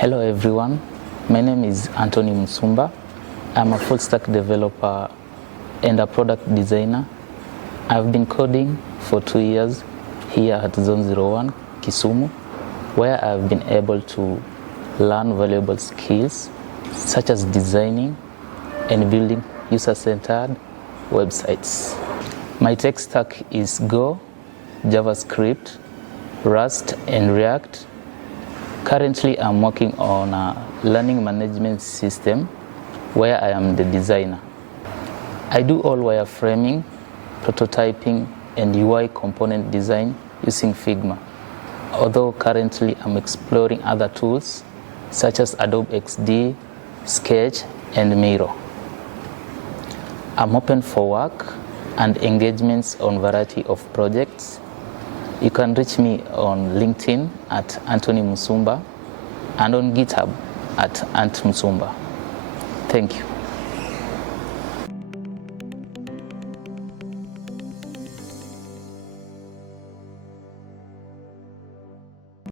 Hello everyone, my name is Antony Musumba. I'm a full stack developer and a product designer. I've been coding for 2 years here at Zone 01, Kisumu, where I've been able to learn valuable skills such as designing and building user-centered websites. My tech stack is Go, JavaScript, Rust, and React. Currently, I'm working on a learning management system where I am the designer. I do all wireframing, prototyping, and UI component design using Figma. Although currently I'm exploring other tools such as Adobe XD, Sketch, and Miro. I'm open for work and engagements on a variety of projects. You can reach me on LinkedIn at Antony Musumba and on GitHub at Ant Musumba. Thank you.